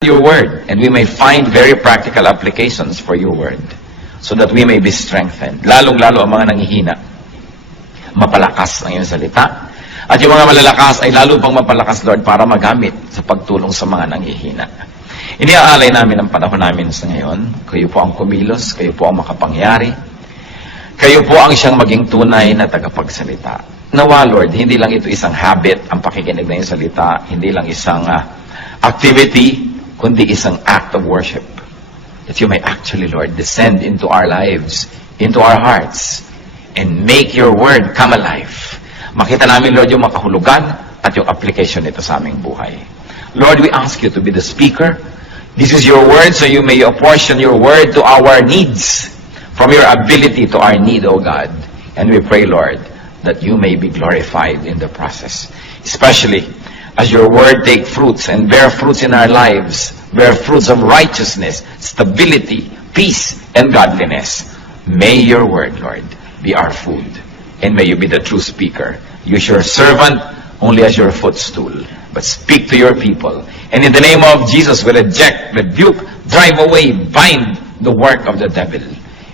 your word, and we may find very practical applications for your word, so that we may be strengthened. Lalong-lalo ang mga nanghihina, mapalakas ang iyong salita, at yung mga malalakas ay lalo pang mapalakas, Lord, para magamit sa pagtulong sa mga nanghihina. Iniaalay namin ang panahon namin sa ngayon. Kayo po ang kumilos, kayo po ang makapangyari, kayo po ang siyang maging tunay na tagapagsalita. Nawa, Lord, hindi lang ito isang habit, ang pakikinig na yung salita, hindi lang isang activity, kundi isang act of worship. That you may actually, Lord, descend into our lives, into our hearts, and make your word come alive. Makita namin, Lord, yung makahulugan at yung application nito sa aming buhay. Lord, we ask you to be the speaker. This is your word, so you may apportion your word to our needs, from your ability to our need, O God. And we pray, Lord, that you may be glorified in the process. Especially as your word take fruits and bear fruits in our lives, bear fruits of righteousness, stability, peace, and godliness. May your word, Lord, be our food. And may you be the true speaker. Use your servant only as your footstool, but speak to your people. And in the name of Jesus, we'll eject, rebuke, drive away, bind the work of the devil,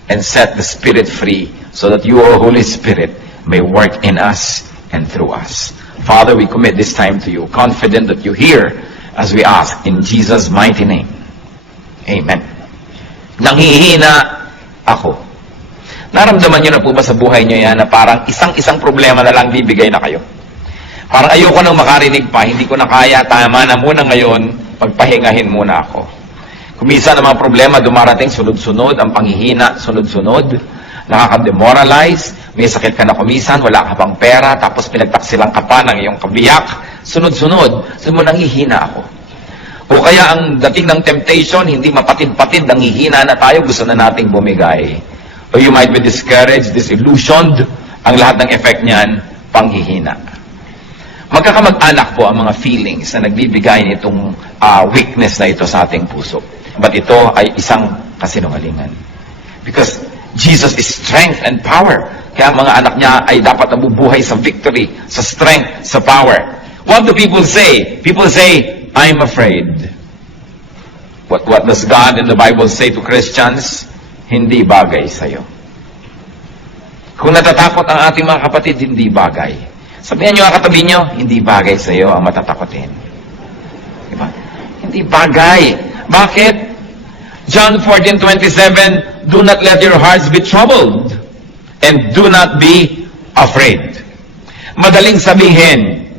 and set the Spirit free, so that you, O Holy Spirit, may work in us and through us. Father, we commit this time to you, confident that you hear as we ask in Jesus' mighty name. Amen. Nanghihina ako. Naramdaman nyo na po ba sa buhay nyo yan na parang isang problema na lang bibigay na kayo? Parang ayoko nang makarinig pa, hindi ko na kaya, tama na muna ngayon, pagpahingahin muna ako. Kumisa ng mga problema dumarating sunod-sunod, ang panghihina sunod-sunod, nakaka-demoralize, may sakit ka na kumisan, wala ka pang pera, tapos pinagtaksilang ka pa ng iyong kabiyak, sunod-sunod, mo nanghihina ako. O kaya ang dating ng temptation, hindi mapatid-patid, nanghihina na tayo, gusto na nating bumigay. O you might be discouraged, disillusioned, ang lahat ng effect niyan, panghihina. Magkakamag-anak po ang mga feelings na nagbibigay nitong weakness na ito sa ating puso. But ito ay isang kasinungalingan. Because Jesus is strength and power. Kaya mga anak niya ay dapat nabubuhay sa victory, sa strength, sa power. What do people say? People say, I'm afraid. What does God in the Bible say to Christians? Hindi bagay sa'yo. Kung natatakot ang ating mga kapatid, hindi bagay. Sabihan nyo ang katabi nyo, hindi bagay sa'yo ang matatakotin. Diba? Hindi bagay. Bakit? John 14:27, do not let your hearts be troubled, and do not be afraid. Madaling sabihin,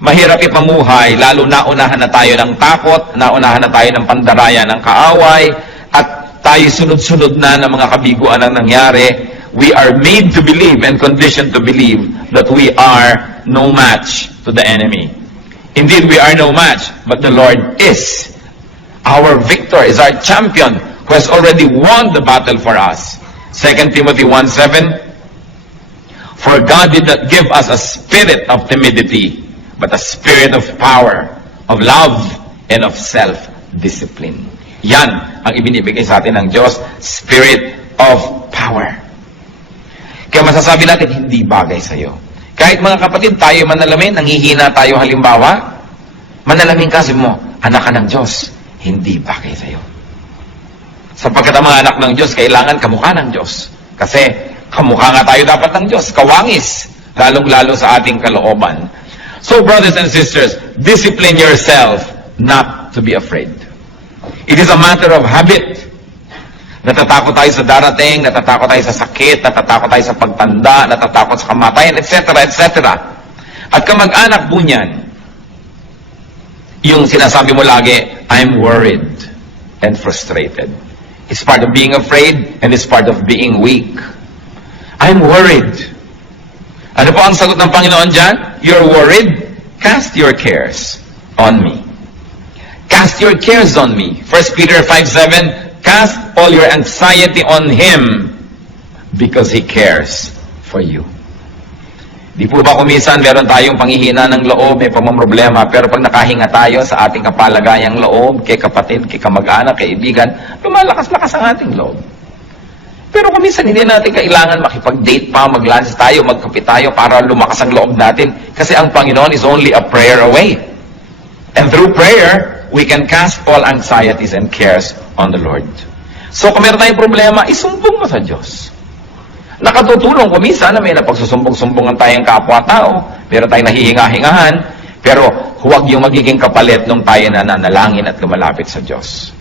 mahirap ipamuhay, lalo naunahan na tayo ng takot, naunahan na tayo ng pandaraya ng kaaway, at tayo sunod-sunod na ng mga kabiguan ang nangyari. We are made to believe and conditioned to believe that we are no match to the enemy. Indeed, we are no match, but the Lord is. Our victor is our champion who has already won the battle for us. 2 Timothy 1:7, for God did not give us a spirit of timidity, but a spirit of power, of love, and of self-discipline. Yan ang ibinibigay sa atin ng Diyos, spirit of power. Kaya masasabi natin, hindi bagay sa'yo. Kahit mga kapatid, tayo manalamin, nanghihina tayo halimbawa, manalamin kasi mo, anak ka ng Diyos, hindi bagay sa'yo. Sapagkat ang mga anak ng Diyos, kailangan kamukha ng Diyos. Kasi kamukha nga tayo dapat ng Diyos, kawangis, lalong-lalo sa ating kalooban. So brothers and sisters, discipline yourself not to be afraid. It is a matter of habit. Natatakot tayo sa darating, natatakot tayo sa sakit, natatakot tayo sa pagtanda, natatakot sa kamatayan, etc., etc. At kamag-anak po niyan, yung sinasabi mo lagi, I'm worried and frustrated. It's part of being afraid and it's part of being weak. I'm worried. Ano po ang sagot ng Panginoon dyan? You're worried? Cast your cares on me. Cast your cares on me. 1 Peter 5:7, cast all your anxiety on Him because He cares for you. Di po ba kumisan, meron tayong panghihina ng loob, may pamamroblema, pero pag nakahinga tayo sa ating kapalagayang loob, kay kapatid, kay kamag-anak, kay ibigan, lumalakas-lakas ang ating loob. Pero kumisan, hindi natin kailangan makipag-date pa, mag-lunch tayo, magkape tayo para lumakas ang loob natin. Kasi ang Panginoon is only a prayer away. And through prayer, we can cast all anxieties and cares on the Lord. So kung meron tayong problema, isumbong mo sa Diyos. Nakatutulong kung minsan na may napagsusumbong-sumbongan tayong kapwa-tao, meron tayong nahihinga-hingahan, pero huwag yung magiging kapalit nung tayo na nanalangin at lumalapit sa Diyos.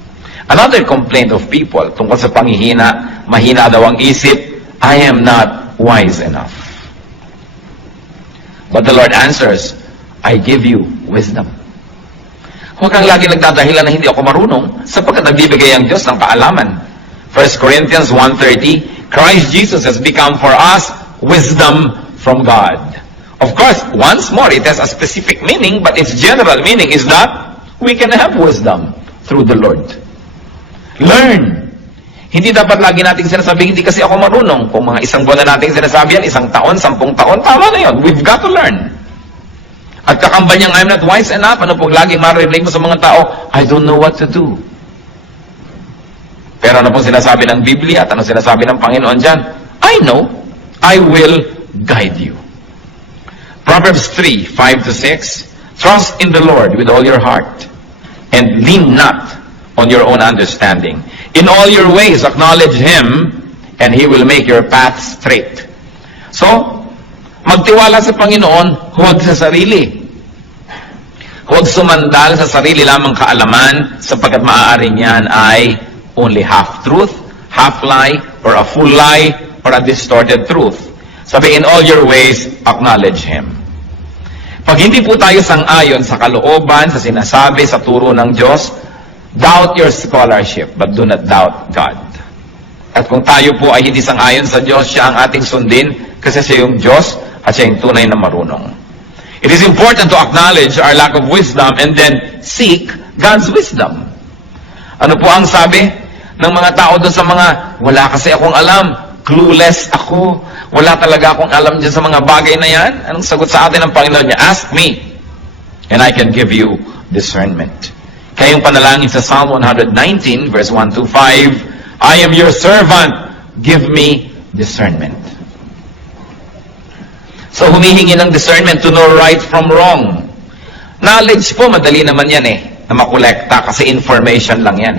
Another complaint of people tungkol sa panghihina, mahina daw ang isip, I am not wise enough. But the Lord answers, I give you wisdom. Huwag kang lagi nagdadahilan na hindi ako marunong sapagkat nagbibigay ang Diyos ng kaalaman. 1 Corinthians 1:30, Christ Jesus has become for us wisdom from God. Of course, once more, it has a specific meaning, but its general meaning is that we can have wisdom through the Lord. Learn. Hindi dapat lagi nating sinasabi, hindi kasi ako marunong. Kung mga isang buwan na nating sinasabi yan, 1 taon, 10 taon, tama na yun. We've got to learn. At kakamba niyang, I'm not wise enough. Ano pag laging marinig mo sa mga tao, I don't know what to do. Pero ano pong sinasabi ng Biblia at ano sinasabi ng Panginoon dyan? I know. I will guide you. Proverbs 3:5-6, trust in the Lord with all your heart and lean not on your own understanding. In all your ways, acknowledge Him, and He will make your path straight. So, magtiwala sa Panginoon, huwag sa sarili. Huwag sumandal sa sarili lamang kaalaman, sapagkat maaari niyan ay only half-truth, half-lie, or a full lie, or a distorted truth. Sabi, in all your ways, acknowledge Him. Pag hindi po tayo sang-ayon sa kalooban, sa sinasabi, sa turo ng Diyos, doubt your scholarship, but do not doubt God. At kung tayo po ay hindi sang-ayon sa Diyos, siya ang ating sundin kasi siya yung Diyos at siya yung tunay na marunong. It is important to acknowledge our lack of wisdom and then seek God's wisdom. Ano po ang sabi ng mga tao doon sa mga, wala kasi akong alam, clueless ako, wala talaga akong alam dyan sa mga bagay na yan? Anong sagot sa atin ng Panginoon niya? Ask me, and I can give you discernment. Kaya yung panalangin sa Psalm 119, verse 1-5, I am your servant, give me discernment. So humihingi ng discernment to know right from wrong. Knowledge po, madali naman yan na makolekta kasi information lang yan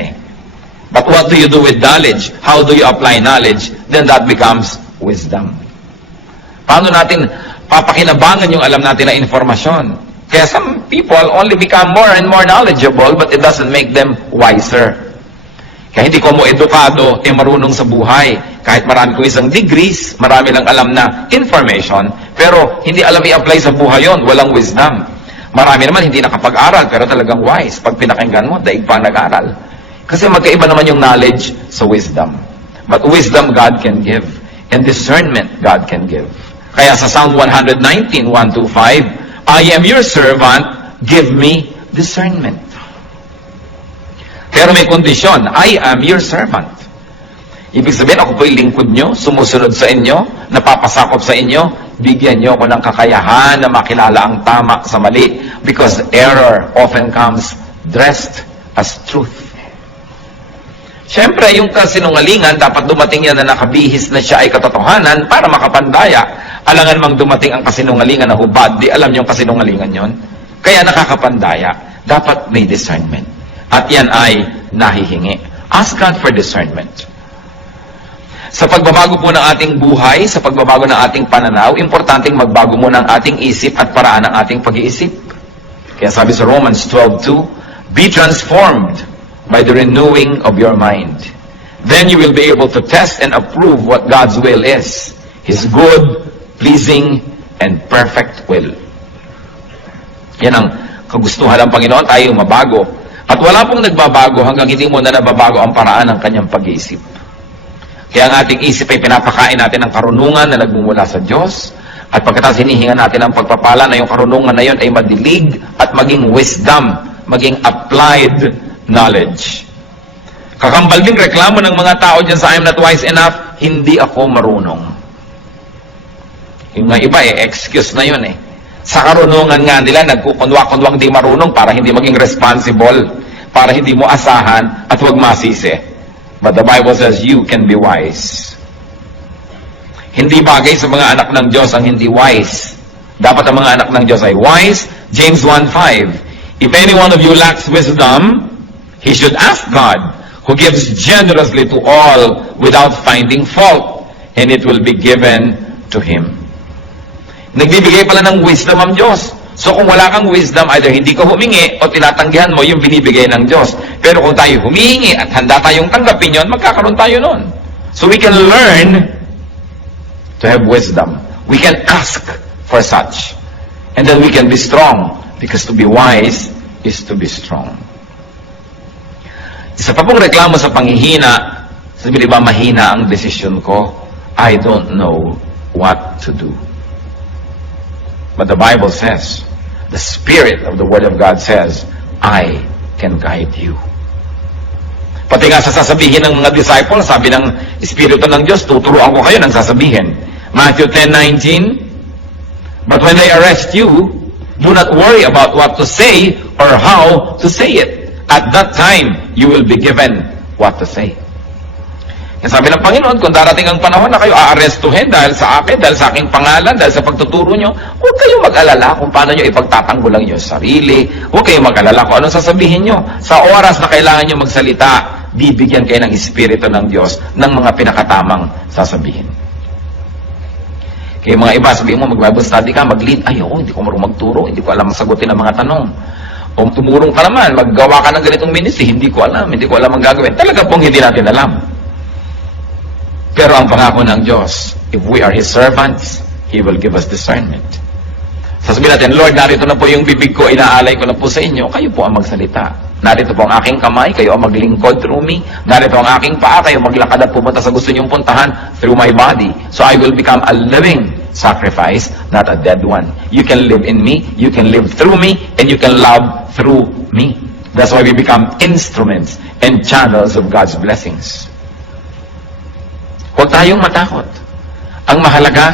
But what do you do with knowledge? How do you apply knowledge? Then that becomes wisdom. Paano natin papakinabangan yung alam natin na informasyon? Kaya some people only become more and more knowledgeable, but it doesn't make them wiser. Kaya hindi ko mo edukado, marunong sa buhay. Kahit marami ko isang degrees, marami lang alam na information, pero hindi alam i-apply sa buhay yon, walang wisdom. Marami naman hindi nakapag-aral, pero talagang wise. Pag pinakinggan mo, daig pa nag-aral. Kasi magkaiba naman yung knowledge sa wisdom. But wisdom God can give, and discernment God can give. Kaya sa Psalm 119, 1-5, I am your servant, give me discernment. Pero may kondisyon, I am your servant. Ibig sabihin, ako po'y lingkod nyo, sumusunod sa inyo, napapasakop sa inyo, bigyan nyo ako ng kakayahan na makilala ang tama sa mali, because error often comes dressed as truth. Siyempre, yung kasinungalingan, dapat dumating yan na nakabihis na siya ay katotohanan para makapandaya. Alangan mang dumating ang kasinungalingan na hubad, di alam yung kasinungalingan yon. Kaya nakakapandaya. Dapat may discernment. At yan ay nahihingi. Ask God for discernment. Sa pagbabago po ng ating buhay, sa pagbabago ng ating pananaw, importanteng magbago muna ang ating isip at paraan ng ating pag-iisip. Kaya sabi sa Romans 12:2, be transformed by the renewing of your mind. Then you will be able to test and approve what God's will is. His good, pleasing, and perfect will. Yan ang kagustuhan ng Panginoon, tayo mabago. At wala pong nagbabago hanggang hindi mo na nababago ang paraan ng kanyang pag-iisip. Kaya ang ating isip ay pinapakain natin ng karunungan na nagmumula sa Diyos. At pagkatapos hinihinga natin ang pagpapala na yung karunungan na yun ay madilig at maging wisdom, maging applied knowledge. Kakambal din reklamo ng mga tao dyan sa I'm not wise enough, hindi ako marunong. Yung mga iba excuse na yun Sa karunungan nga nila, nagkukunwa-kunwang di marunong para hindi maging responsible, para hindi mo asahan at huwag masisi. But the Bible says you can be wise. Hindi bagay sa mga anak ng Diyos ang hindi wise. Dapat ang mga anak ng Diyos ay wise. James 1:5, If any one of you lacks wisdom, he should ask God, who gives generously to all without finding fault, and it will be given to him. Nagbibigay pala ng wisdom ang Diyos. So kung wala kang wisdom, either hindi ka humingi o tinatanggihan mo yung binibigay ng Diyos. Pero kung tayo humihingi at handa tayong tanggapin yun, magkakaroon tayo nun. So we can learn to have wisdom. We can ask for such. And then we can be strong. Because to be wise is to be strong. Isa pa pong reklamo sa panghihina, sabi di ba, mahina ang desisyon ko, I don't know what to do. But the Bible says, the Spirit of the Word of God says, I can guide you. Pati nga sa sasabihin ng mga disciples, sabi ng Espiritu ng Diyos, tuturuan ko kayo ng sasabihin. Matthew 10:19, but when they arrest you, do not worry about what to say or how to say it. At that time, you will be given what to say. Kaya sabi ng Panginoon, kung darating ang panahon na kayo aarestuhin dahil sa akin, dahil sa aking pangalan, dahil sa pagtuturo nyo, huwag kayong mag-alala kung paano nyo ipagtatanggol ang inyong sarili. Huwag kayong mag-alala kung anong sasabihin nyo. Sa oras na kailangan nyo magsalita, bibigyan kayo ng Espiritu ng Diyos ng mga pinakatamang sasabihin. Kaya mga iba, sabihin mo, mag-Bible study ka, mag-lead. Ay, hindi ko marunong magturo, hindi ko alam sagutin ang mga tanong. O tumurong ka naman, maggawa ka ng ganitong ministry, hindi ko alam ang gagawin. Talaga pong hindi natin alam. Pero ang pangako ng Diyos, if we are His servants, He will give us discernment. Sasabihin natin, Lord, narito na po yung bibig ko, inaalay ko na po sa inyo, kayo po ang magsalita. Narito po ang aking kamay, kayo ang maglingkod through me. Narito ang aking paa, kayo maglakad at pumunta sa gusto niyong puntahan through my body. So I will become a living sacrifice, not a dead one. You can live in me, you can live through me, and you can love through me. That's why we become instruments and channels of God's blessings. Huwag tayong matakot. Ang mahalaga,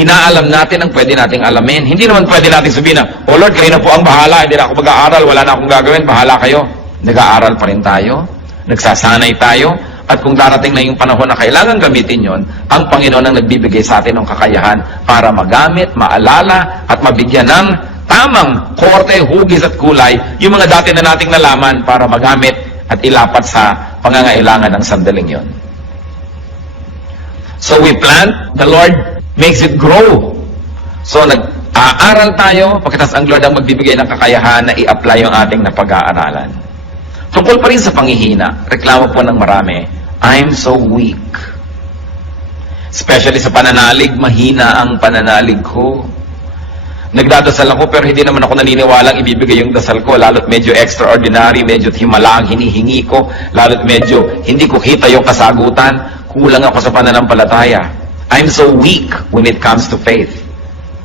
inaalam natin ang pwede nating alamin. Hindi naman pwede natin sabihin na, oh Lord, kayo na po ang bahala, hindi na ako mag-aaral, wala na akong gagawin, bahala kayo. Nag-aaral pa rin tayo, nagsasanay tayo, at kung darating na yung panahon na kailangan gamitin yon, ang Panginoon ang nagbibigay sa atin ng kakayahan para magamit, maalala, at mabigyan ng tamang korte, hugis at kulay yung mga dati na nating nalaman para magamit at ilapat sa pangangailangan ng sandaling yon. So we plant, the Lord makes it grow. So nag-aaral tayo, pagkatapos ang Lord ang magbibigay ng kakayahan na i-apply yung ating napag-aaralan. Tungkol pa rin sa panghihina, reklamo po ng marami, I'm so weak. Especially sa pananalig, mahina ang pananalig ko. Nagdadasal ako pero hindi naman ako naniniwalang ibibigay yung dasal ko, lalo't medyo extraordinary, medyo himala ang hinihingi ko, lalo't medyo hindi ko kita yung kasagutan, kulang ako sa pananampalataya. I'm so weak when it comes to faith.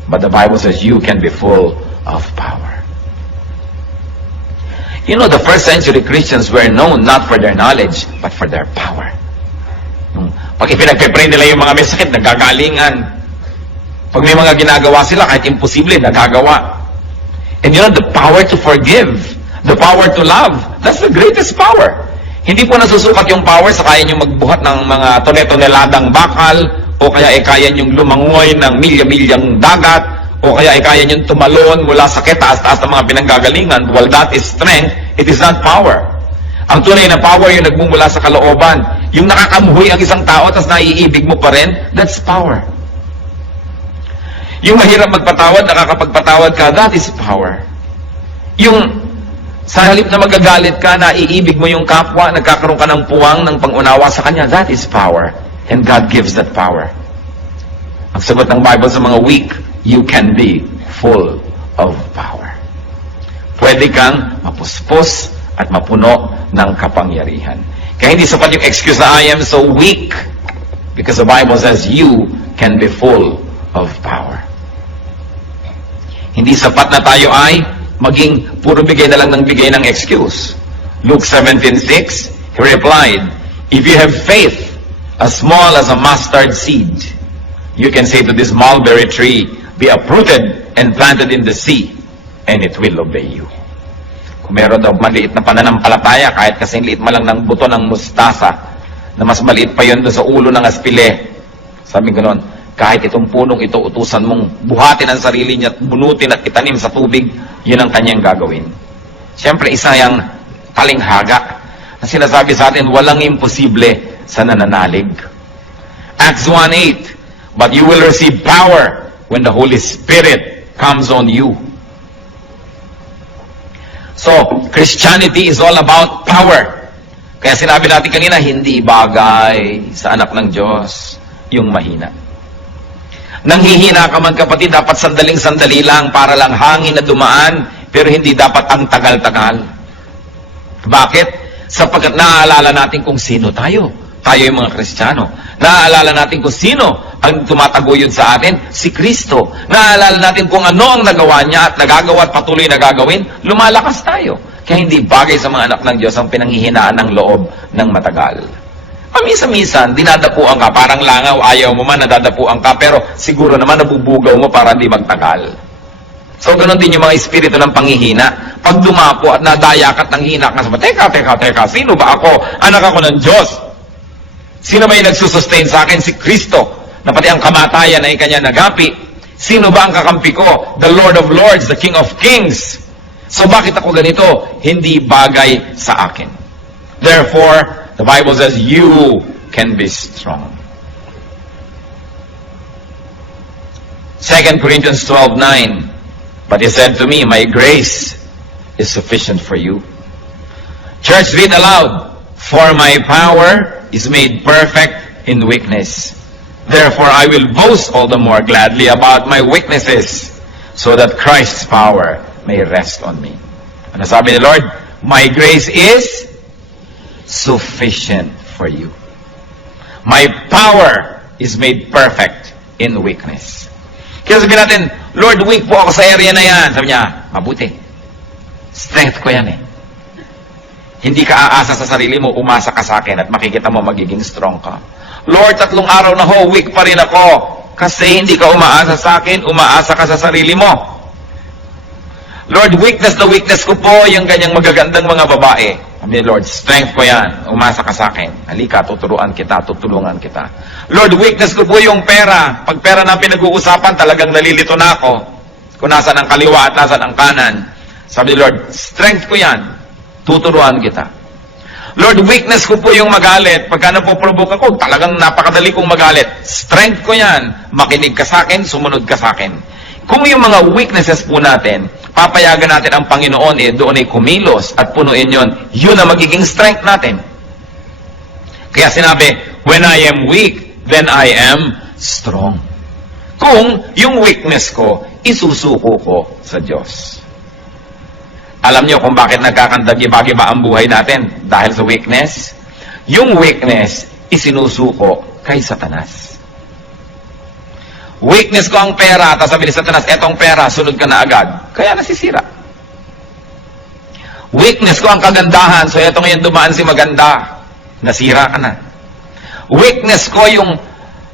But the Bible says you can be full of power. You know, the first century Christians were known not for their knowledge, but for their power. Pag ipinagpipray nila yung mga may sakit, nagkagalingan. Pag may mga ginagawa sila, kahit imposible, nagagawa. And you know, the power to forgive, the power to love, that's the greatest power. Hindi po nasusukat yung power sa kaya nyo magbuhat ng mga tone-toneladang bakal, o kaya kaya nyong lumangoy ng milya-milyang dagat, o kaya kaya nyong tumalon mula sa taas-taas ng mga pinanggagalingan. While that is strength, it is not power. Ang tunay na power yung nagmumula sa kalooban. Yung nakakamuhoy ang isang tao, tapos naiibig mo pa rin, that's power. Yung mahirap magpatawad, nakakapagpatawad ka, that is power. Yung sa halip na magagalit ka, naiibig mo yung kapwa, nagkakaroon ka ng puwang, ng pangunawa sa kanya, that is power. And God gives that power. Ang sagot ng Bible sa mga weak, you can be full of power. Pwede kang mapuspos at mapuno ng kapangyarihan. Kaya hindi sapat yung excuse na I am so weak, because the Bible says you can be full of power. Hindi sapat na tayo ay maging puro bigay na lang ng bigay ng excuse. Luke 17:6, He replied, if you have faith as small as a mustard seed, you can say to this mulberry tree, be uprooted and planted in the sea, and it will obey you. Kung meron daw maliit na pananampalataya, kahit kasing liit man lang ng buto ng mustasa, na mas maliit pa yun doon sa ulo ng aspile, sabi gano'n, kahit itong punong ito, utusan mong buhatin ang sarili niya at bunutin at itanim sa tubig, yun ang kanyang gagawin. Siyempre, isa yung talinghaga na sinasabi sa atin, walang imposible sa nananalig. Acts 1:8, but you will receive power when the Holy Spirit comes on you. So, Christianity is all about power. Kaya sinabi natin kanina, hindi bagay sa anak ng Diyos yung mahina. Nanghihina ka man kapatid, dapat sandaling-sandali lang para lang hangin na dumaan, pero hindi dapat ang tagal-tagal. Bakit? Sapagkat naaalala natin kung sino tayo. Tayo yung mga Kristiyano. Naaalala natin kung sino ang tumataguyod sa atin, si Kristo. Naaalala natin kung ano ang nagawa niya at nagagawa at patuloy na gagawin, lumalakas tayo. Kaya hindi bagay sa mga anak ng Diyos ang pinanghihinaan ng loob ng matagal. Paminsan-minsan, dinadapuan ka, parang langaw, ayaw mo man, nadadapuan ka, pero siguro naman nabubugaw mo para hindi magtagal. So, ganun din yung mga espiritu ng panghihina. Pag dumapo at nadaya ka at nanghina ka, sabi, teka, sino ba ako? Anak ako ng Diyos. Sino ba yung nagsusustain sa akin? Si Kristo, na pati ang kamatayan ay kanya nagapi. Sino ba ang kakampi ko? The Lord of Lords, the King of Kings. So, bakit ako ganito? Hindi bagay sa akin. Therefore, the Bible says, you can be strong. 2 Corinthians 12:9, but he said to me, my grace is sufficient for you. Church, read aloud. For my power is made perfect in weakness. Therefore, I will boast all the more gladly about my weaknesses, so that Christ's power may rest on me. Ano sabi ni Lord? My grace is sufficient for you. My power is made perfect in weakness. Kaya sabihin natin, Lord, weak po ako sa area na yan. Sabi niya, mabuti. Strength ko yan eh. Hindi ka aasa sa sarili mo, umasa ka sa akin at makikita mo magiging strong ka. Lord, 3 araw na ho, weak pa rin ako. Kasi hindi ka umaasa sa akin, umaasa ka sa sarili mo. Lord, weakness na weakness ko po, yung ganyang magagandang mga babae. Sabi, Lord, strength ko yan. Umasa ka sa akin. Halika, tuturuan kita, tutulungan kita. Lord, weakness ko po yung pera. Pag pera na pinag-uusapan, talagang nalilito na ako. Kung nasan ang kaliwa at nasan ang kanan. Sabi, Lord, strength ko yan. Tuturuan kita. Lord, weakness ko po yung magalit. Pagka napoprovoke ako, talagang napakadali kong magalit. Strength ko yan. Makinig ka sa akin, sumunod ka sa akin. Kung yung mga weaknesses po natin, papayagan natin ang Panginoon doon ay kumilos at punuin yun na magiging strength natin. Kaya sinabi, when I am weak, then I am strong. Kung yung weakness ko, isusuko ko sa Diyos. Alam niyo kung bakit nagkakandagi-bagi-ba ang buhay natin? Dahil sa weakness. Yung weakness, isinusuko kay Satanas. Weakness ko ang pera, tapos sabi ni Satanas, etong pera, sunod ka na agad. Kaya nasisira. Weakness ko ang kagandahan, so eto ngayon dumaan si maganda. Nasira ka na. Weakness ko yung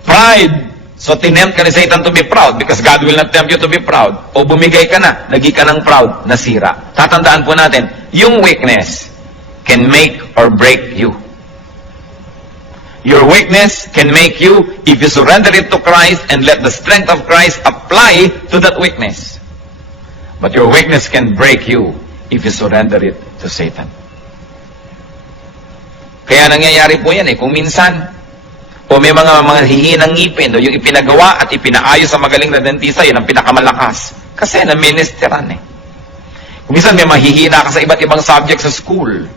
pride, so tinempt ka ni Satan to be proud because God will not tempt you to be proud. O bumigay ka na, naging ka ng proud, nasira. Tatandaan po natin, yung weakness can make or break you. Your weakness can make you if you surrender it to Christ and let the strength of Christ apply to that weakness. But your weakness can break you if you surrender it to Satan. Kaya nangyayari po yan kung minsan, o may mga hihinang ngipin, o yung ipinagawa at ipinaayos sa magaling na dentista, yun ang pinakamalakas. Kasi na-ministeran Kung minsan may mahihina ka sa iba't ibang subject sa school,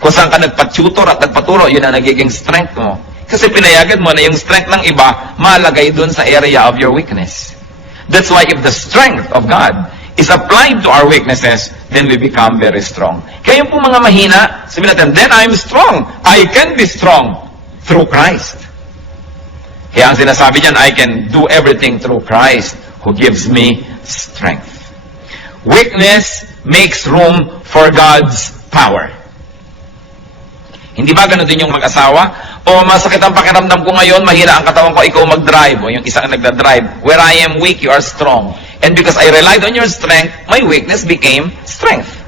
kung saan ka nagpa-tutor at nagpaturo, yun ang nagiging strength mo. Kasi pinayagan mo na yung strength ng iba, malagay dun sa area of your weakness. That's why if the strength of God is applied to our weaknesses, then we become very strong. Kaya yung po mga mahina, sabihin natin, then I'm strong. I can be strong through Christ. Kaya ang sinasabi niyan, I can do everything through Christ who gives me strength. Weakness makes room for God's power. Hindi ba ganun din yung mag-asawa? O masakit ang pakiramdam ko ngayon, mahina ang katawan ko, ikaw mag-drive. O yung isang nagda-drive. Where I am weak, you are strong. And because I relied on your strength, my weakness became strength.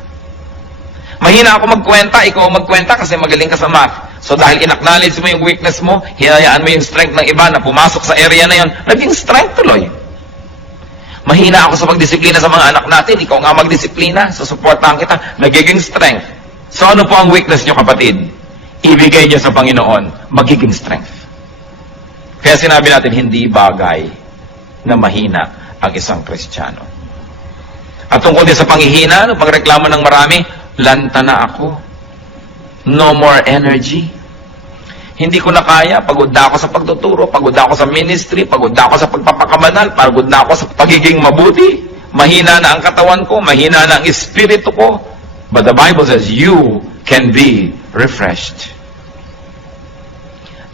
Mahina ako magkwenta, ikaw magkwenta kasi magaling ka sa math. So dahil in-acknowledge mo yung weakness mo, hinayaan mo yung strength ng iba na pumasok sa area na yon, naging strength tuloy. Mahina ako sa pagdisiplina sa mga anak natin. Ikaw nga magdisiplina. Susuportahan kita. Nagiging strength. So ano po ang weakness nyo, kapatid? Ibigay nyo sa Panginoon. Magiging strength. Kaya sinabi natin, hindi bagay na mahina ang isang Kristiyano. At tungkol din sa panghihina, pagreklamo ng marami, lanta na ako. No more energy. Hindi ko na kaya, pagod na ako sa pagtuturo, pagod na ako sa ministry, pagod na ako sa pagpapakamanal, pagod na ako sa pagiging mabuti. Mahina na ang katawan ko, mahina na ang espiritu ko. But the Bible says, you can be refreshed.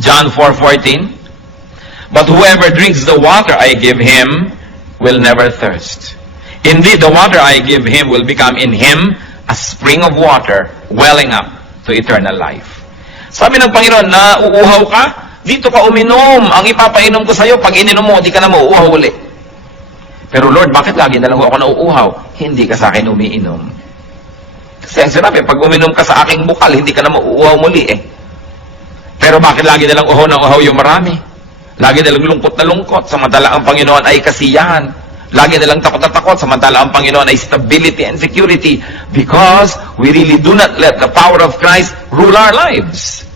John 4:14, but whoever drinks the water I give him will never thirst. Indeed, the water I give him will become in him a spring of water welling up to eternal life. Sabi ng Panginoon, nauuhaw ka? Dito ka uminom. Ang ipapainom ko sa'yo, pag ininom mo, di ka na mauuhaw uli. Pero Lord, bakit lagi na lang ako nauuhaw? Hindi ka sa akin umiinom. Kasi ang sinabi, pag uminom ka sa aking bukal, hindi ka na mauuhaw muli eh. Pero bakit lagi na lang uhaw ng uhaw yung marami? Lagi na lang lungkot na lungkot, samantala ang Panginoon ay kasiyahan. Lagi na lang takot na takot, samantala ang Panginoon ay stability and security. Because we really do not let the power of Christ rule our lives.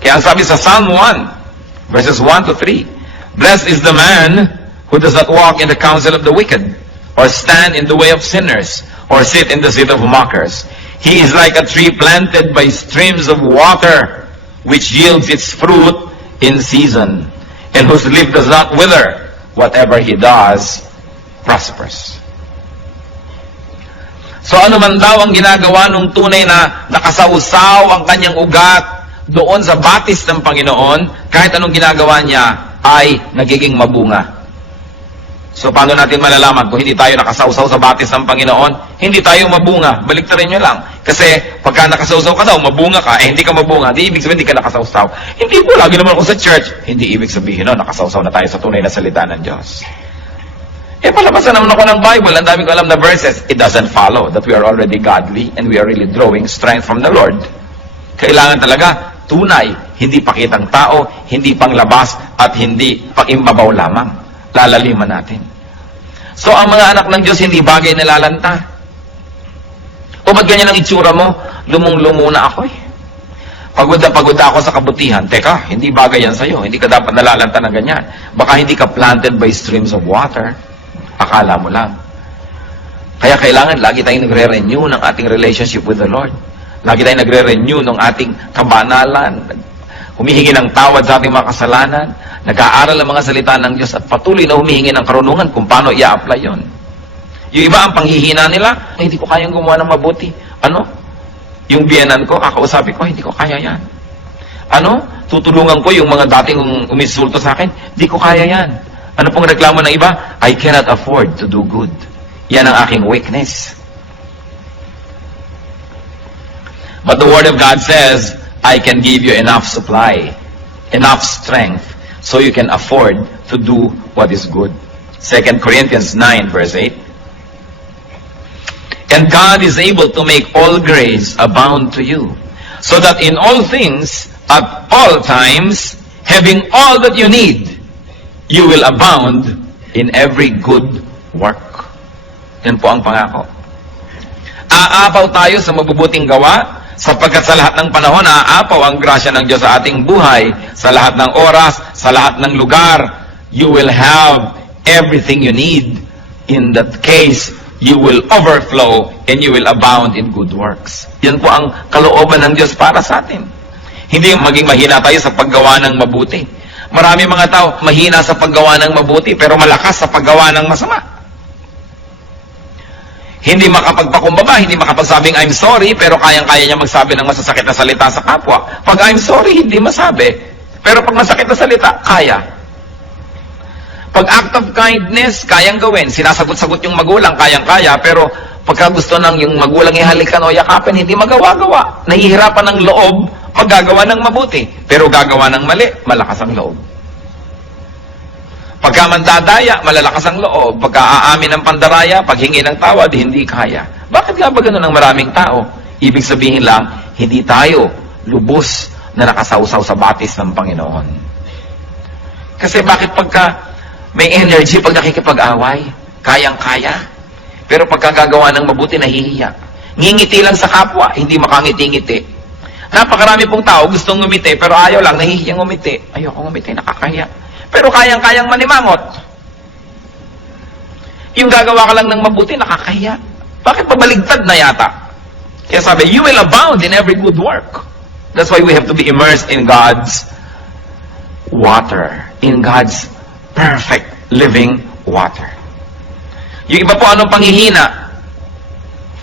Kaya ang sabi sa Psalm 1, verses 1 to 3, blessed is the man who does not walk in the counsel of the wicked, or stand in the way of sinners, or sit in the seat of mockers. He is like a tree planted by streams of water, which yields its fruit in season, and whose leaf does not wither. Whatever he does prospers. So ano man daw ang ginagawa nung tunay na nakasawsaw ang kanyang ugat doon sa batis ng Panginoon, kahit anong ginagawa niya ay nagiging mabunga. So paano natin malalaman kung hindi tayo nakasawsaw sa batis ng Panginoon? Hindi tayo mabunga. Baliktarin nyo lang. Kasi pagka nakasawsaw ka daw, mabunga ka, hindi ka mabunga. Di ibig sabihin hindi ka nakasawsaw. Hindi po, lagi naman ako sa church. Hindi ibig sabihin, no, nakasawsaw na tayo sa tunay na salita ng Diyos. Palabasan naman ako ng Bible, ang dami ko alam na verses. It doesn't follow that we are already godly and we are really drawing strength from the Lord. Kailangan talaga tunay, hindi pakitang tao, hindi panglabas, at hindi pangimbabaw lamang. Lalaliman natin. So, ang mga anak ng Diyos hindi bagay na lalanta. O ba't ganyan ang itsura mo? Lumong-lumo na ako eh. Pagod na ako sa kabutihan. Teka, hindi bagay yan sa'yo. Hindi ka dapat nalalanta ng ganyan. Baka hindi ka planted by streams of water. Akala mo lang. Kaya kailangan lagi tayong nagre-renew ng ating relationship with the Lord. Lagi tayong nagre-renew ng ating kabanalan. Humihingi ng tawad sa ating mga kasalanan. Nag-aaral ang mga salita ng Diyos at patuloy na humihingi ng karunungan kung paano i-apply yun. Yung iba ang panghihina nila, hindi ko kayang gumawa ng mabuti. Ano? Yung biyenan ko, kakausapin ko, hindi ko kaya yan. Ano? Tutulungan ko yung mga dating umisulto sa akin, hindi ko kaya yan. Ano pong reklamo ng iba? I cannot afford to do good. Yan ang aking weakness. But the Word of God says, I can give you enough supply, enough strength, so you can afford to do what is good. 2 Corinthians 9, verse 8. And God is able to make all grace abound to you, so that in all things, at all times, having all that you need, you will abound in every good work. Yan po ang pangako. Aapaw tayo sa mabubuting gawa, sapagkat sa lahat ng panahon, aapaw ang grasya ng Diyos sa ating buhay, sa lahat ng oras, sa lahat ng lugar. You will have everything you need. In that case, you will overflow and you will abound in good works. Yan po ang kalooban ng Diyos para sa atin. Hindi maging mahina tayo sa paggawa ng mabuti. Marami mga tao mahina sa paggawa ng mabuti pero malakas sa paggawa ng masama. Hindi makapagpakumbaba, hindi makapagsabing I'm sorry, pero kayang-kaya niya magsabi ng masasakit na salita sa kapwa. Pag I'm sorry, hindi masabi. Pero pag masakit na salita, kaya. Pag act of kindness, kayang gawin. Sinasagot-sagot yung magulang, kayang-kaya. Pero pagka gusto ng yung magulang ihalikan o yakapin, hindi magawa-gawa. Nahihirapan ng loob pag gagawa ng mabuti. Pero gagawa ng mali, malakas ang loob. Pagka mandadaya, malalakas ang loob. Pagka aamin ng pandaraya, paghingi ng tawad, hindi kaya. Bakit nga ba ganun ang maraming tao? Ibig sabihin lang, hindi tayo lubos na nakasawsaw sa batis ng Panginoon. Kasi bakit pagka may energy pag nakikipag-away? kayang-kaya. Pero pagkagagawa ng mabuti, nahihiya. Ngingiti lang sa kapwa, hindi makangiti-ngiti. Napakarami pong tao gustong ngumiti, pero ayaw lang, nahihiyang ngumiti. Ayoko ngumiti, nakakahiya. Pero kayang-kayang manimangot. Yung gagawa ka lang ng mabuti, nakakahiya. Bakit pabaligtad na yata? Kaya sabi, you will abound in every good work. That's why we have to be immersed in God's water. In God's perfect living water. Yung iba po, anong panghihina?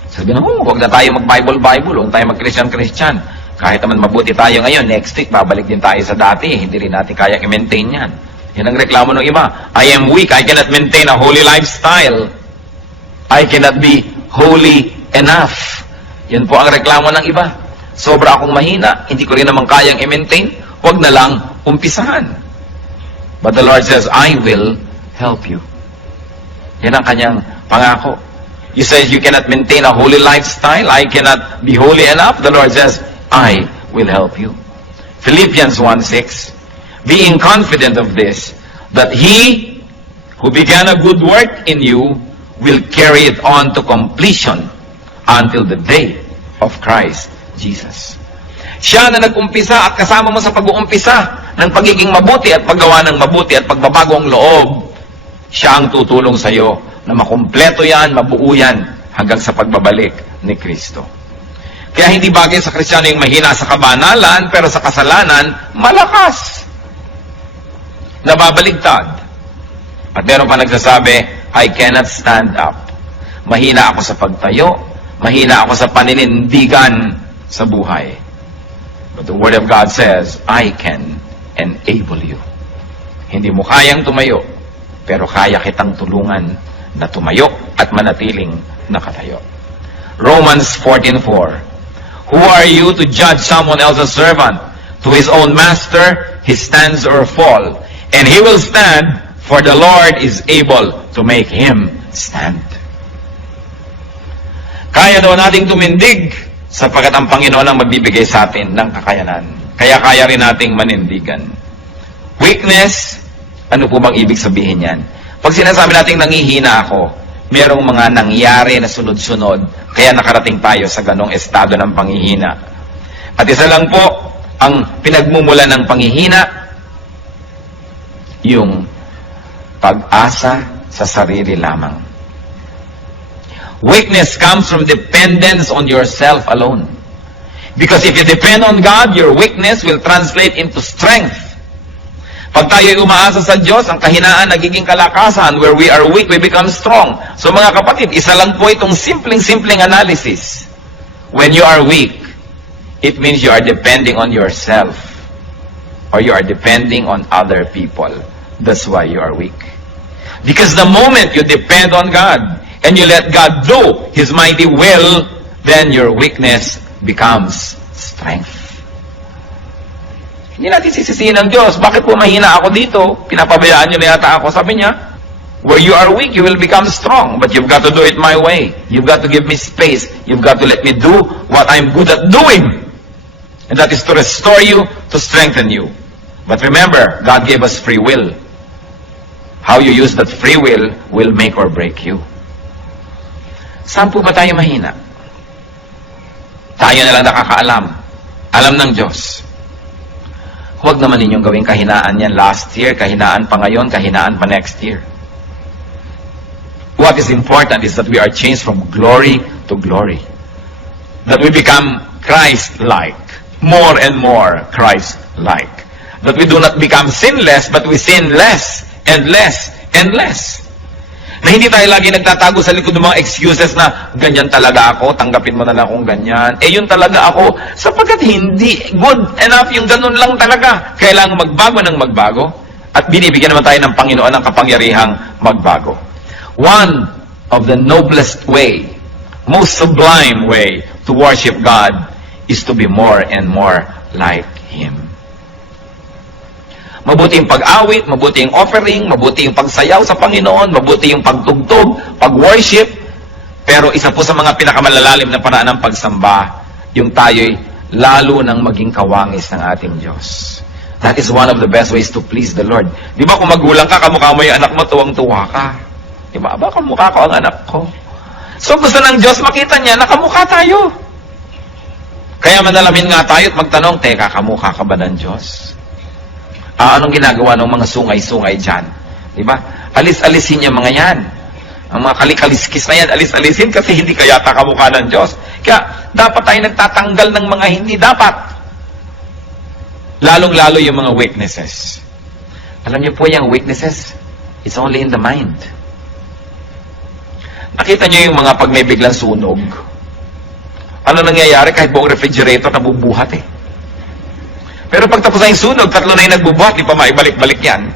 Sabi na, huwag na tayo mag-Bible, huwag tayo mag-Christian. Kahit naman mabuti tayo ngayon, next week, babalik din tayo sa dati. Hindi rin natin kaya i-maintain yan. Yan ang reklamo ng iba. I am weak, I cannot maintain a holy lifestyle. I cannot be holy enough. Yan po ang reklamo ng iba. Sobra akong mahina, hindi ko rin naman kayang i-maintain. Huwag na lang umpisahan. But the Lord says, I will help you. Yan ang kanyang pangako. You say you cannot maintain a holy lifestyle. I cannot be holy enough. The Lord says, I will help you. Philippians 1:6. Being confident of this, that He who began a good work in you will carry it on to completion until the day of Christ Jesus. Siya na nag-umpisa at kasama mo sa pag-uumpisa ng pagiging mabuti at paggawa ng mabuti at pagbabago ang loob, siya ang tutulong sa iyo na makumpleto yan, mabuo yan hanggang sa pagbabalik ni Kristo. Kaya hindi bagay sa Kristiyano yung mahina sa kabanalan, pero sa kasalanan, malakas. Nababaligtad. At meron pa nagsasabi, I cannot stand up. Mahina ako sa pagtayo, mahina ako sa paninindigan sa buhay. But the Word of God says, I can enable you. Hindi mo kayang tumayo, pero kaya kitang tulungan na tumayo at manatiling nakatayo. Romans 14:4. Who are you to judge someone else's servant? To his own master, he stands or fall. And he will stand, for the Lord is able to make him stand. Kaya daw nating tumindig, sapagkat ang Panginoon ang magbibigay sa atin ng kakayanan. Kaya kaya rin nating manindigan. Weakness, ano po bang ibig sabihin yan? Pag sinasabi nating nangihina ako, merong mga nangyari na sunod-sunod, kaya nakarating tayo sa ganong estado ng panghihina. At isa lang po, ang pinagmumula ng panghihina, yung pag-asa sa sarili lamang. Weakness comes from dependence on yourself alone. Because if you depend on God, your weakness will translate into strength. Pag tayo'y umaasa sa Diyos, ang kahinaan nagiging kalakasan. Where we are weak, we become strong. So mga kapatid, isa lang po itong simpleng analysis. When you are weak, it means you are depending on yourself. Or you are depending on other people. That's why you are weak. Because the moment you depend on God, and you let God do His mighty will, then your weakness becomes strength. Hindi natin sisisihin ng Diyos. Bakit po mahina ako dito? Pinapabayaan niyo na yata ako. Sabi niya, where you are weak, you will become strong. But you've got to do it my way. You've got to give me space. You've got to let me do what I'm good at doing. And that is to restore you, to strengthen you. But remember, God gave us free will. How you use that free will make or break you. Saan po ba tayo mahina? Tayo na lang nakakaalam. Alam ng Diyos. Huwag naman ninyong gawing kahinaan yan last year, kahinaan pa ngayon, kahinaan pa next year. What is important is that we are changed from glory to glory. That we become Christ-like. More and more Christ-like. That we do not become sinless, but we sin less and less and less. Na hindi tayo lagi nagtatago sa likod ng mga excuses na ganyan talaga ako, tanggapin mo na lang akong ganyan. Yun talaga ako. Sapagkat hindi good enough yung ganun lang talaga. Kailangan magbago ng magbago. At binibigyan naman tayo ng Panginoon ng kapangyarihang magbago. One of the noblest way, most sublime way to worship God is to be more and more like Him. Mabuti yung pag-awit, mabuti yung offering, mabuti yung pagsayaw sa Panginoon, mabuti yung pagtugtog, pag-worship. Pero isa po sa mga pinakamalalalim na paraan ng pagsamba, yung tayo'y lalo nang maging kawangis ng ating Diyos. That is one of the best ways to please the Lord. Di ba kung magulang ka, kamukha mo yung anak mo, tuwang-tuwa ka. Diba? Aba, kamukha ko ang anak ko. So gusto ng Diyos makita niya na kamukha tayo. Kaya manalamin nga tayo at magtanong, teka, kamukha ka ba ng Diyos? Anong ginagawa ng mga sungay-sungay dyan? Diba? Alis-alisin niya mga yan. Ang mga kalikaliskis na yan, alis-alisin kasi hindi ka yata kamukha ng Diyos. Kaya dapat tayo nagtatanggal ng mga hindi dapat. Lalong-lalo yung mga weaknesses. Alam niyo po yung weaknesses, it's only in the mind. Nakita niyo yung mga pag may biglang sunog. Ano nangyayari kahit buong refrigerator nabubuhat eh. Pero pag tapos na yung sunog, 3 na yung nagbubuhat, di pa maibalik-balik yan.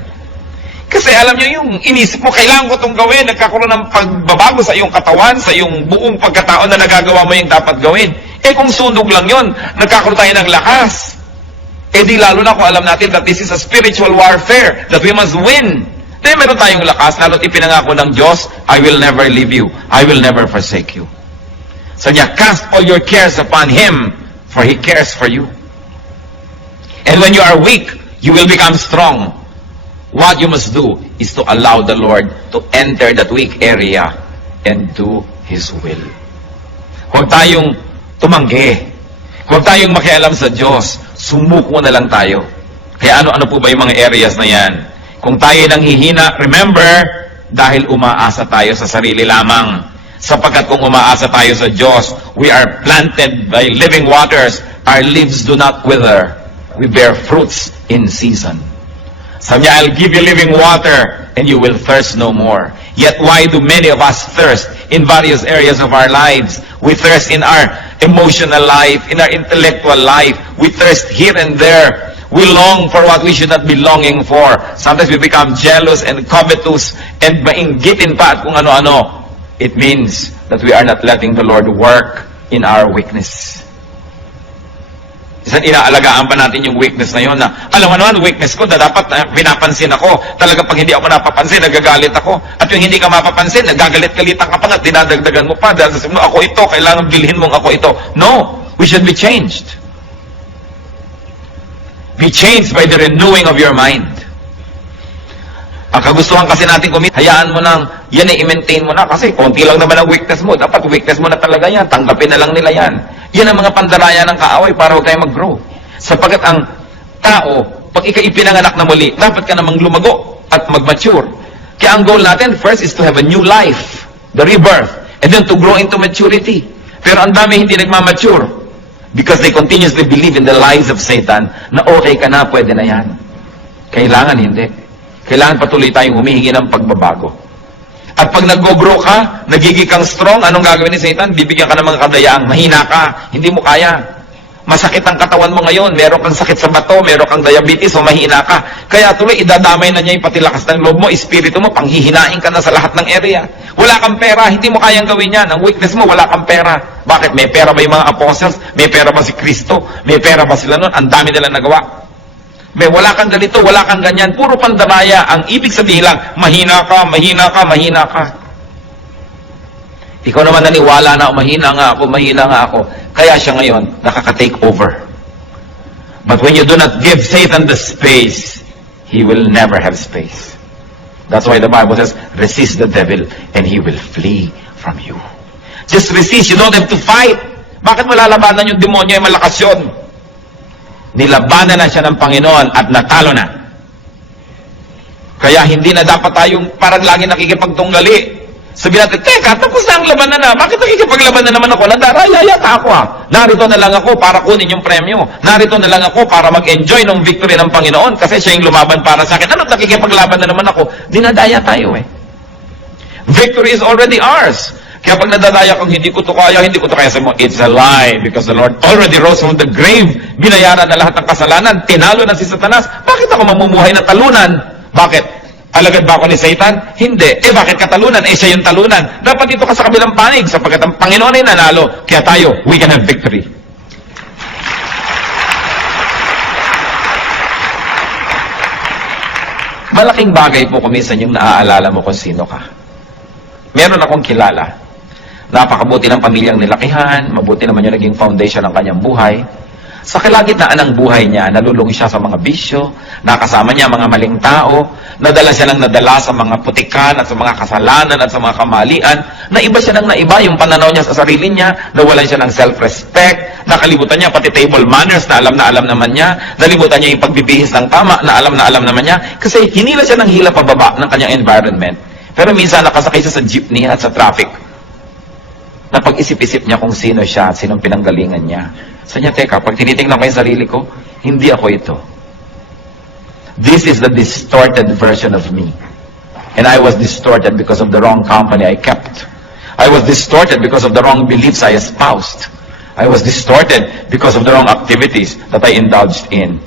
Kasi alam niyo yung inisip mo, kailangan ko itong gawin, nagkakaroon ng pagbabago sa iyong katawan, sa iyong buong pagkatao na nagagawa mo yung dapat gawin. Eh kung sunog lang yun, nagkakaroon tayo ng lakas. Eh di lalo na kung alam natin that this is a spiritual warfare, that we must win. Dahil meron tayong lakas, lalo't ipinangako ng Diyos, I will never leave you, I will never forsake you. So niya, cast all your cares upon Him, for He cares for you. And when you are weak, you will become strong. What you must do is to allow the Lord to enter that weak area and do His will. Huwag tayong tumanggi. Huwag tayong makialam sa Diyos. Sumuko na lang tayo. Kaya ano po ba yung mga areas na yan? Kung tayo nang hihina, remember, dahil umaasa tayo sa sarili lamang. Sapagkat kung umaasa tayo sa Diyos, we are planted by living waters. Our leaves do not wither. We bear fruits in season. Sabi niya, I'll give you living water and you will thirst no more. Yet why do many of us thirst in various areas of our lives? We thirst in our emotional life, in our intellectual life. We thirst here and there. We long for what we should not be longing for. Sometimes we become jealous and covetous and mainggitin pa at kung ano-ano. It means that we are not letting the Lord work in our weakness. Isang inaalagaan pa natin yung weakness na yun na, alam mo naman, weakness ko na dapat pinapansin ako. Talaga pag hindi ako napapansin, nagagalit ako. At yung hindi ka mapapansin, nagagalit-galitan ka pa nga, dinadagdagan mo pa. Dahil sasabihin mo, ako ito, kailangan bilhin mong ako ito. No, we should be changed. Be changed by the renewing of your mind. Ang kagustuhan kasi natin hayaan mo nang, yan ay i-maintain mo na kasi konti lang naman ang weakness mo. Dapat weakness mo na talaga yan. Tanggapin na lang nila yan. Yan ang mga pandaraya ng kaaway para huwag tayo mag-grow. Sapagkat ang tao, pag ikaw ipinanganak na muli, dapat ka namang lumago at mag-mature. Kaya ang goal natin, first is to have a new life, the rebirth, and then to grow into maturity. Pero ang dami hindi nagmamature because they continuously believe in the lies of Satan na okay ka na, pwede na yan. Kailangan hindi. Kailangan patuloy tayong humihingi ng pagbabago. At pag nag-grow ka, nagiging kang strong, anong gagawin ni Satan? Bibigyan ka ng mga kadayaang mahina ka, hindi mo kaya. Masakit ang katawan mo ngayon, meron kang sakit sa bato, meron kang diabetes, o mahina ka. Kaya tuloy, idadamay na niya yung pati lakas ng loob mo, espiritu mo, panghihinain ka na sa lahat ng area. Wala kang pera, hindi mo kayang gawin yan. Ang weakness mo, wala kang pera. Bakit? May pera ba yung mga apostles? May pera ba si Kristo? May pera ba sila nun? Ang dami nila nagawa. May wala kang ganito, wala kang ganyan. Puro pandaraya. Ang ibig sabihin lang, mahina ka, mahina ka, mahina ka. Ikaw naman naniwala na, mahina nga ako. Kaya siya ngayon, nakaka-take over. But when you do not give Satan the space, he will never have space. That's why the Bible says, resist the devil and he will flee from you. Just resist. You don't have to fight. Bakit mo lalabanan yung demonyo? Ay malakas yun. Nilabanan na siya ng Panginoon at natalo na. Kaya hindi na dapat tayong parang lagi nakikipagtunggali. Sabihin natin, teka, tapos na ang labanan na. Bakit nakikipaglaban na naman ako? Nadaraya ka ako Narito na lang ako para kunin yung premyo. Narito na lang ako para mag-enjoy ng victory ng Panginoon kasi siya yung lumaban para sa akin. Ano nakikipaglaban na naman ako? Dinadaya tayo eh. Victory is already ours. Kaya pag nadadaya kang hindi ko to kaya, sabi mo, it's a lie because the Lord already rose from the grave. Binayaran na lahat ng kasalanan. Tinalo na si Satanas. Bakit ako mamumuhay na talunan? Bakit? Alagad ba ako ni Satan? Hindi. Bakit katalunan? Siya yung talunan. Dapat dito ka sa kabilang panig sapagkat ang Panginoon ay nanalo. Kaya tayo, we can have victory. Malaking bagay po kuminsan yung naaalala mo kung sino ka. Meron akong kilala. Napakabuti ng pamilyang nilakihan, mabuti naman yung naging foundation ng kanyang buhay. Sa kalagitnaan ng buhay niya, nalulungi siya sa mga bisyo, nakasama niya mga maling tao, nadala siya ng nadala sa mga putikan at sa mga kasalanan at sa mga kamalian, naiba siya ng naiba yung pananaw niya sa sarili niya, nawalan siya ng self-respect, nakalimutan niya pati table manners na alam naman niya, nalimutan niya yung pagbibihis ng tama na alam naman niya, kasi hinila siya ng hila pababa ng kanyang environment. Pero minsan nakasakay siya sa jeepney at sa traffic, na pag-isip-isip niya kung sino siya at sinong pinanggalingan niya. Sabi niya, teka, pag tinitingnan ko yung sarili ko, hindi ako ito. This is the distorted version of me. And I was distorted because of the wrong company I kept. I was distorted because of the wrong beliefs I espoused. I was distorted because of the wrong activities that I indulged in.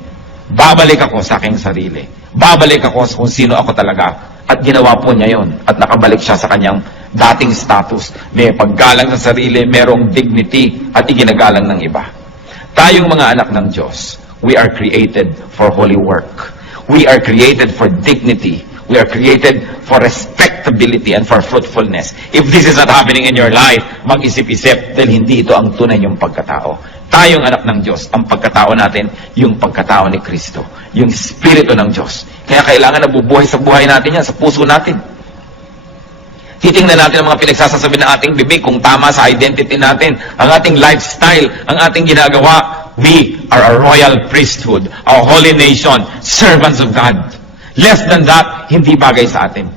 Babalik ako sa aking sarili. Babalik ako sa kung sino ako talaga. At ginawa po niya yon. At nakabalik siya sa kanyang dating status. May paggalang sa sarili, merong dignity, at iginagalang ng iba. Tayong mga anak ng Diyos, we are created for holy work. We are created for dignity. We are created for respectability and for fruitfulness. If this is not happening in your life, mag-isip-isip dahil hindi ito ang tunay niyong pagkatao. Tayong anak ng Diyos, ang pagkatao natin, yung pagkatao ni Kristo. Yung Espiritu ng Diyos. Kaya kailangan nabubuhay sa buhay natin yan, sa puso natin. Titingnan natin ang mga pinagsasasabi ng ating bibig kung tama sa identity natin, ang ating lifestyle, ang ating ginagawa. We are a royal priesthood, a holy nation, servants of God. Less than that, hindi bagay sa atin.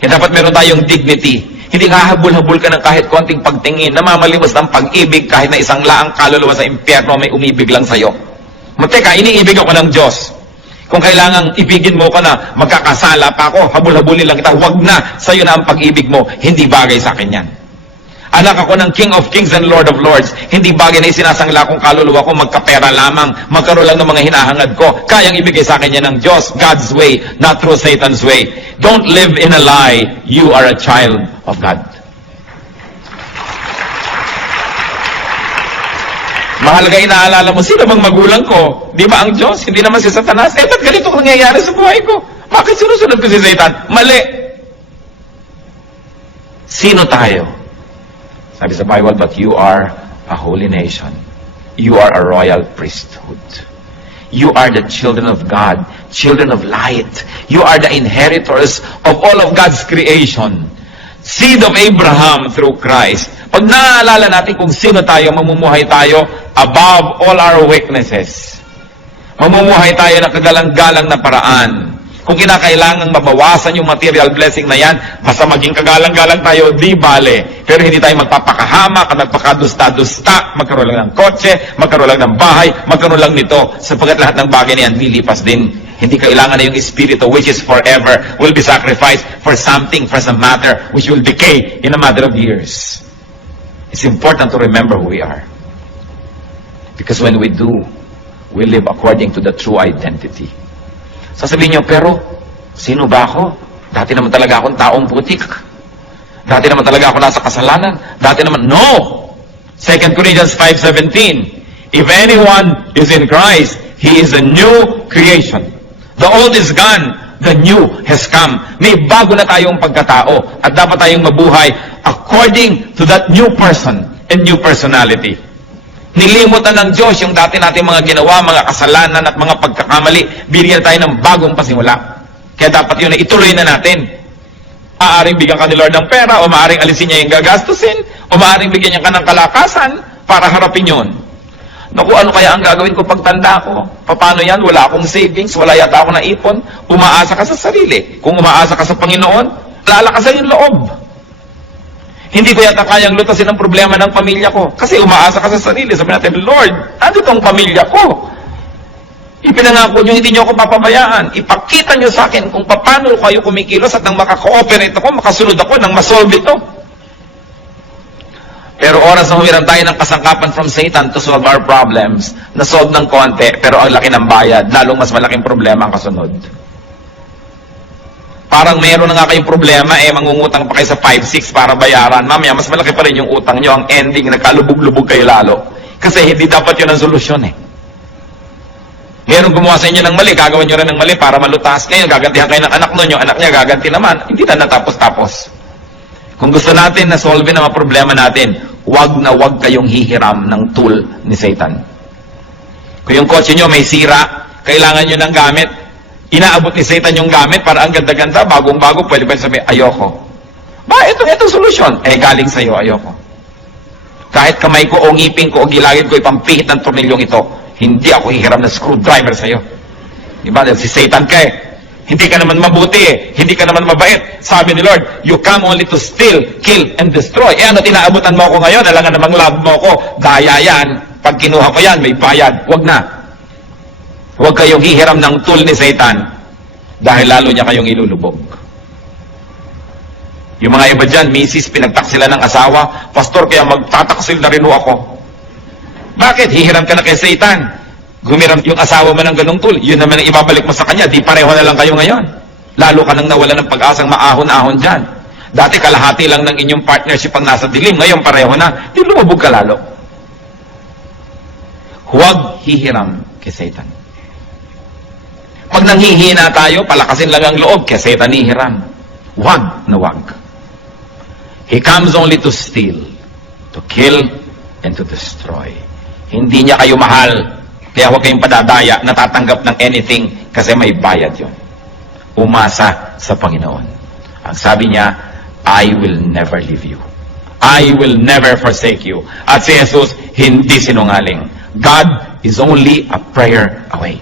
Kaya dapat meron tayong dignity. Hindi hahabol-habol ka ng kahit konting pagtingin, namamalimos ng pag-ibig kahit na isang laang kaluluwa sa impyerno may umibig lang sa'yo. Teka, iniibig ako ng Diyos. Kung kailangang ibigin mo ka na, magkakasala pa ako, habol-habulin lang kita, wag na, sa'yo na ang pag-ibig mo, hindi bagay sa akin yan. Anak ako ng King of Kings and Lord of Lords, hindi bagay na isinasangla kong kaluluwa ko, magkapera lamang, magkaroon lang ng mga hinahangad ko, kayang ibigay sa akin yan ng Diyos, God's way, not through Satan's way. Don't live in a lie, you are a child of God. Mahalaga inaalala mo, sino bang magulang ko? Di ba ang Diyos? Hindi naman si Satanas. Ba't ganito ang nangyayari sa buhay ko? Bakit sinusunod ko si Satan? Mali. Sino tayo? Sabi sa Bible, but you are a holy nation. You are a royal priesthood. You are the children of God, children of light. You are the inheritors of all of God's creation. Seed of Abraham through Christ. Pag naaalala natin kung sino tayo, mamumuhay tayo above all our weaknesses. Mamumuhay tayo ng kagalang-galang na paraan. Kung kinakailangan mabawasan yung material blessing na yan, basta maging kagalang-galang tayo, di bale. Pero hindi tayo magpapakahamak, magpakadusta-dusta, magkaroon lang ng kotse, magkaroon lang ng bahay, magkaroon lang nito. Sapagkat lahat ng bagay na yan, lilipas din. Hindi kailangan na yung Espiritu, which is forever, will be sacrificed for something, for some matter, which will decay in a matter of years. It's important to remember who we are. Because when we do, we live according to the true identity. Sasabihin niyo, pero, sino ba ako? Dati naman talaga akong taong putik. Dati naman talaga ako nasa kasalanan. Dati naman, no! 2 Corinthians 5:17, if anyone is in Christ, he is a new creation. The old is gone, the new has come. May bago na tayong pagkatao at dapat tayong mabuhay according to that new person and new personality. Nilimutan ng Diyos yung dati natin mga ginawa, mga kasalanan at mga pagkakamali. Binigyan tayo ng bagong pasimula. Kaya dapat yun na ituloy na natin. Maaaring bigyan ka ni Lord ng pera, o maaaring alisin niya yung gagastusin, o maaaring bigyan niya ka ng kalakasan para harapin yun. Naku, ano kaya ang gagawin ko pagtanda ko? Paano yan? Wala akong savings, wala yata ako na ipon. Umaasa ka sa sarili. Kung umaasa ka sa Panginoon, lalakasan yung loob. Hindi ko yata kayang lutasin ang problema ng pamilya ko. Kasi umaasa ka sa sarili. Sabi natin, Lord, ano itong pamilya ko? Ipinangako nyo, hindi nyo ako papabayaan. Ipakita nyo sa akin kung paano kayo kumikilos at nang makaka-cooperate ako, makasunod ako, nang masolve ito. Pero oras na humiram tayo ng kasangkapan from Satan to solve our problems, na-solve ng konti, pero ang laki ng bayad, lalong mas malaking problema ang kasunod. Parang meron na nga kayong problema, mangungutang pa kayo sa 5-6 para bayaran. Mamaya, mas malaki pa rin yung utang nyo. Ang ending, nagkalubog-lubog kayo lalo. Kasi hindi dapat yun ang solusyon Meron gumawa sa inyo ng mali, gagawin nyo rin ng mali para malutas. Ngayon, gagantihan kayo ng anak nyo, yung anak niya gaganti naman. Hindi na natapos-tapos. Kung gusto natin na solve na mga problema natin, wag na wag kayong hihiram ng tool ni Satan. Kung yung kotse nyo may sira, kailangan nyo ng gamit, inaabot ni Satan yung gamit para ang ganda-ganda, bagong-bago, pwede sabihin, ayoko. Ba, itong solusyon. Galing sa'yo, ayoko. Kahit kamay ko o ngipin ko o gilagid ko, ipampihit ng tornilyong ito, hindi ako hihiram na screwdriver sa'yo. Diba? Dahil si Satan ka eh. Hindi ka naman mabuti eh. Hindi ka naman mabait. Sabi ni Lord, you come only to steal, kill, and destroy. Ano tinaabutan mo ako ngayon? Alangan namang love mo ako. Daya yan. Pag kinuha ko yan, may bayad. Huwag na. Huwag kayong hihiram ng tool ni Satan dahil lalo niya kayong ilulubog. Yung mga iba dyan, misis, pinagtaksila ng asawa, pastor, kaya magtataksil na rin ho ako. Bakit? Hihiram ka na kay Satan. Gumiram yung asawa mo ng ganong tool, yun naman ang ibabalik mo sa kanya, di pareho na lang kayo ngayon. Lalo ka nang nawala ng pag-asang maahon-ahon dyan. Dati kalahati lang ng inyong partnership ang nasa dilim, ngayon pareho na, di lumubog ka lalo. Huwag hihiram kay Satan. Pag nanghihina tayo, palakasin lang ang loob, kay Satan hihiram. Huwag na huwag. He comes only to steal, to kill, and to destroy. Hindi niya kayo mahal. Kaya huwag kayong padadaya, natatanggap ng anything kasi may bayad yun. Umasa sa Panginoon. Ang sabi niya, I will never leave you. I will never forsake you. At si Jesus, hindi sinungaling. God is only a prayer away.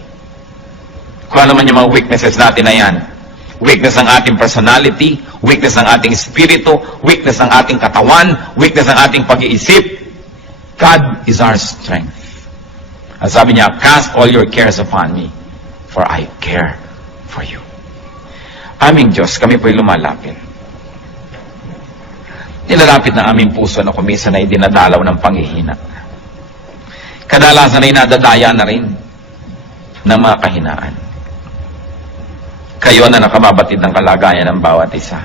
Kung ano man yung mga weaknesses natin na yan, weakness ng ating personality, weakness ng ating espiritu, weakness ng ating katawan, weakness ng ating pag-iisip, God is our strength. At sabi niya, cast all your cares upon me, for I care for you. Aming Diyos, kami po'y lumalapit. Nilalapit ng aming puso na kumisa na dinadalaw ng panghihina. Kadalasan ay nadadaya na rin ng mga kahinaan. Kayo na nakababatid ng kalagayan ng bawat isa.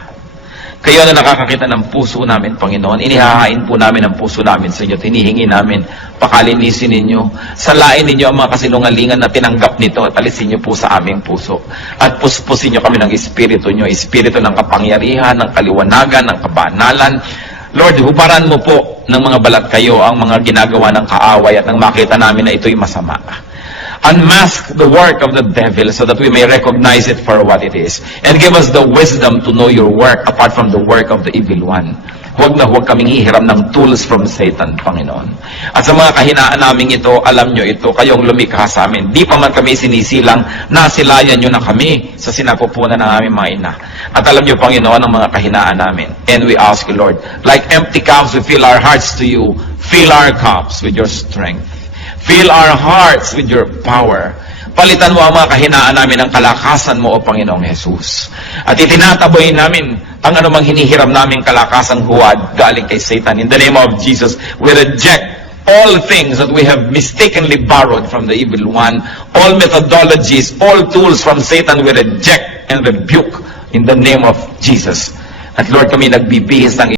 Kayo na nakakakita ng puso namin, Panginoon. Inihahain po namin ang puso namin sa inyo. Tinihingi namin, pakalinisin ninyo. Salain ninyo ang mga kasinungalingan na tinanggap nito at alisin nyo po sa aming puso. At puspusin nyo kami ng espiritu nyo. Espiritu ng kapangyarihan, ng kaliwanagan, ng kabanalan. Lord, hubaran mo po ng mga balat kayo ang mga ginagawa ng kaaway at nang makita namin na ito'y masama. Unmask the work of the devil so that we may recognize it for what it is. And give us the wisdom to know your work apart from the work of the evil one. Huwag na huwag kaming hihiram ng tools from Satan, Panginoon. At sa mga kahinaan namin ito, alam nyo ito, kayong lumikha sa amin. Di pa man kami sinisilang, nasilayan nyo na kami sa sinapupunan ng aming mga ina. At alam nyo, Panginoon, ang mga kahinaan namin. And we ask you, Lord, like empty cups, we fill our hearts to you. Fill our cups with your strength. Fill our hearts with your power. Palitan mo ang mga kahinaan namin ng kalakasan mo, O Panginoong Jesus. At itinataboy namin ang anumang hinihiram namin kalakasang huwad galing kay Satan. In the name of Jesus, we reject all things that we have mistakenly borrowed from the evil one. All methodologies, all tools from Satan, we reject and rebuke in the name of Jesus. At Lord, kami nagbibihis ng